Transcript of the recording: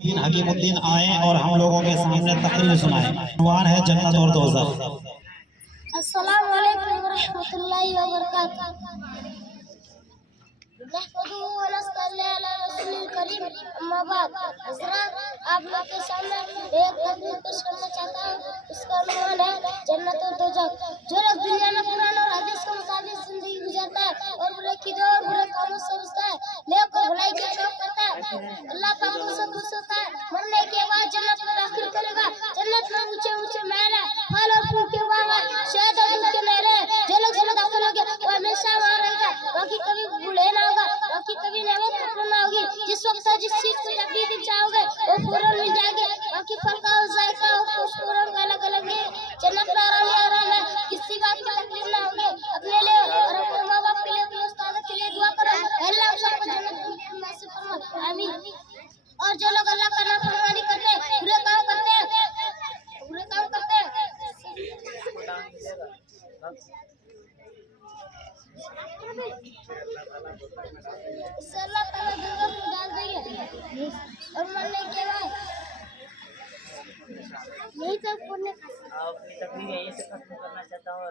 हकीमुद्दीन आए और हम लोगों के सामने तकरीर सुनाए। उन्वान है जन्नत और दोज़ख। अस्सलाम वालेकुम व रहमतुल्लाहि व बरकातहू। अम्मा बाद हज़रात, आप लोग के सामने एक तकरीर पेश करना चाहता हूँ। इसका उन्वान है जन्नत और दोज़ख। जो लोग दुनिया में कुरान और हदीस के मुताबिक जिंदगी गुजारता है और बुरे की दो और बुरे कामों से बचता है, नेक और भलाई का शौक करता है, अल्लाह पाक उसे खुश होता है, मरने के बाद जन्नत में दाखिल करेगा। जन्नत में ऊंचे ऊंचे महल है, फल और फूल के बाग है, शहद और दूध के नहरें हैं। जो लोग जन्नत दाखिल हो गया वो हमेशा वहाँ रहेगा, बाकी कभी बूढ़े ना होगा, बाकी कभी नेमत खत्म ना होगी। जिस वक्त जिस चीज को जब भी चाहोगे वो फौरन मिल जाएगी, बाकी फल का जायका और खुशबू रंग अलग अलग है। जन्नत में आराम ही आराम है, किसी बात की तकलीफ ना होगी। अपने लिए और अपने माँ बाप के लिए, अपने उस्ताद के लिए दुआ करो, अल्लाह सबको जन्नत नसीब फरमाए, आमीन। और जो लोग अल्लाह का नाफरमानी करते हैं, बुरे काम करते हैं, इससे अल्लाह ताला दोज़ख में डाल देंगे। और मरने के बाद यही तो पुण्य अपनी तकलीफ यहीं से खत्म करना चाहता हूँ।